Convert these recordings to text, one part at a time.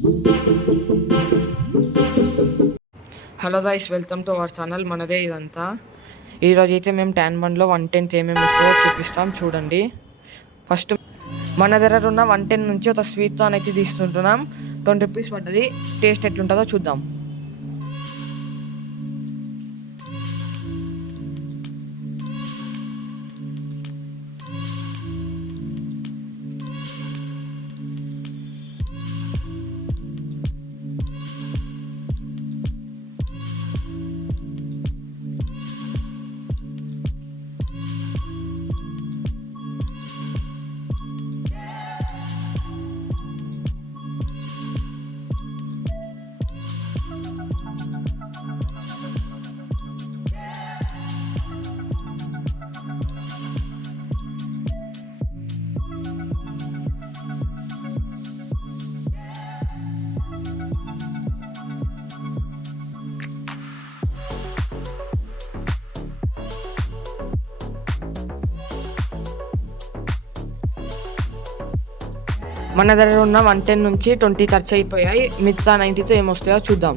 Hello guys, welcome to our channel. మనదే ఇదంతా. ఈరోజు అయితే మేము ట్యాన్ బండ్లో 110 ఏమేమి ఇస్తుందో చూపిస్తాం, చూడండి. ఫస్ట్ మన దగ్గర ఉన్న 110 నుంచి ఒక స్వీట్తో అయితే తీసుకుంటున్నాం. 20 రూపీస్ పడ్డది. టేస్ట్ ఎట్లుంటుందో చూద్దాం. మన దగ్గర ఉన్న 110 నుంచి 20 ఖర్చు అయిపోయాయి. మిగతా 90తో ఏమొస్తాయో చూద్దాం.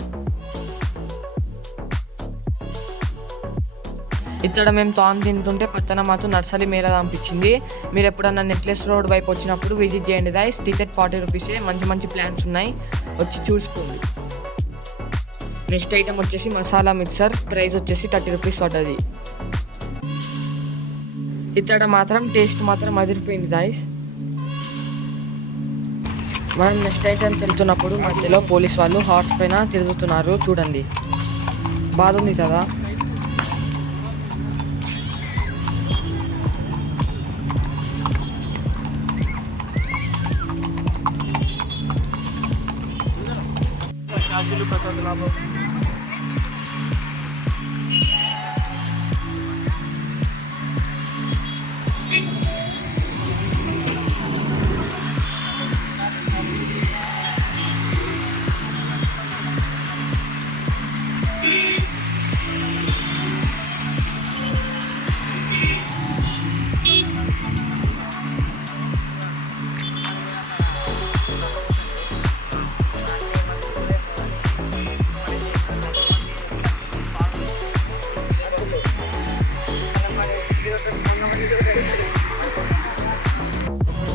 ఇక్కడ మేము తాన్ తింటుంటే పక్కన మాత్రం నర్సరీ మేర అనిపించింది. మీరు ఎప్పుడన్నా నెక్లెస్ రోడ్ వైపు వచ్చినప్పుడు విజిట్ చేయండి గైస్. టికెట్ 40 రూపీసే. మంచి మంచి ప్లాన్స్ ఉన్నాయి, వచ్చి చూసుకోండి. నెక్స్ట్ ఐటమ్ వచ్చేసి మసాలా మిక్సర్. ప్రైస్ వచ్చేసి 30 రూపీస్ పడ్డది. ఇక్కడ మాత్రం టేస్ట్ మాత్రం అదిరిపోయింది గైస్. మనం నెక్స్ట్ ఐటమ్ తింటున్నప్పుడు మధ్యలో పోలీస్ వాళ్ళు హార్స్ పైన తిరుగుతున్నారు, చూడండి. బాగుంది కదా.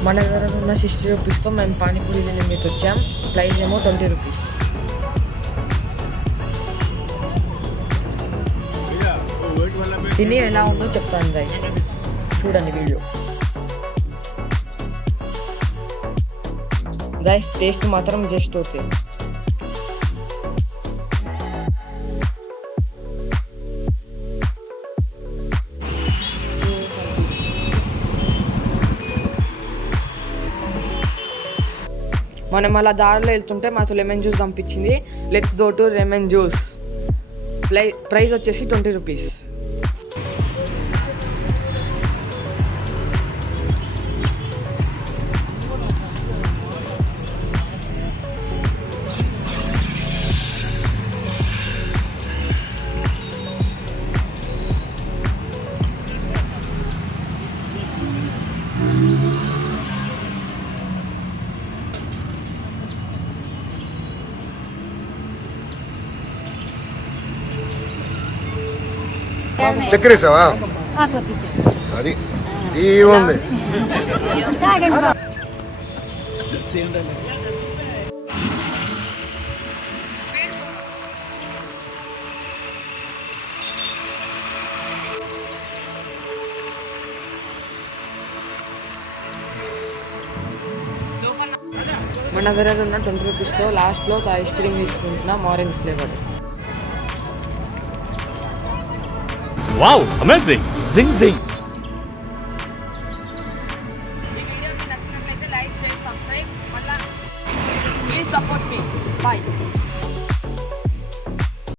మన దగ్గర ఉన్న 60 రూపీస్తో మేము పానీపూరి తినేందుకు వచ్చాం. ప్రైస్ ఏమో 20 రూపీస్. తిని ఎలా ఉందో చెప్తాను గైస్, చూడండి వీడియో. గైస్ టేస్ట్ మాత్రం జస్ట్ ఓకే. మనం అలా దారిలో వెళ్తుంటే మాకు లెమన్ జ్యూస్ పంపించింది. Let's go to lemon juice. Price వచ్చేసి 20 రూపీస్. చక్కెర వేసావా? అది ఏముంది. మన దగ్గర ఉన్న 20 రూపీస్తో లాస్ట్లో ఐస్ క్రీమ్ తీసుకుంటున్నాం, orange flavour. Wow, amazing! Zing zing! ఈ వీడియో నచ్చినట్లయితే లైక్, షేర్, సబ్స్క్రైబ్. మళ్ళీ ప్లీజ్ సపోర్ట్ మీ. బాయ్.